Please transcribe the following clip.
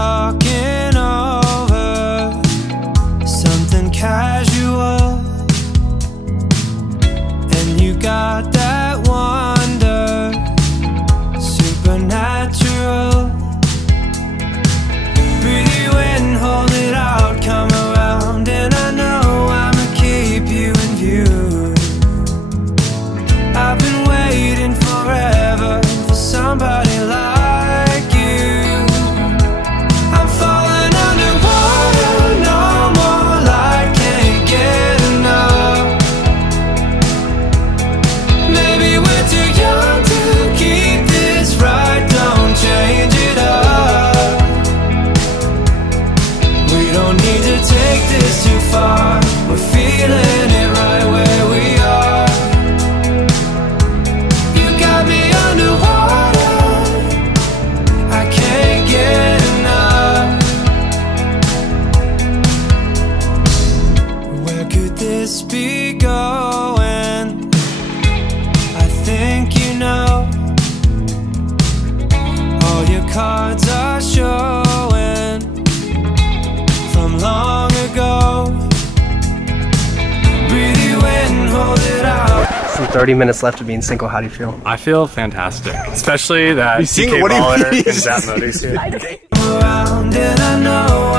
talking over something casual, and you got that wonder, supernatural. Breathe you in, hold it out, come around, and I know I'ma keep you in view. I've been waiting forever for somebody like you. I'm falling underwater, no more light, can't get enough. Maybe we're too young to keep this right, don't change it up. We don't need to take this too far, we're feeling it right where we are. You got me underwater, I can't get enough. Where could this be going? I think you know. All your cards are showing from long ago. Breathe you in, hold it out. Some 30 minutes left of being single. How do you feel? I feel fantastic, especially that You sing TK it, what do you Baller mean? and Zap Motor's here. Around and I know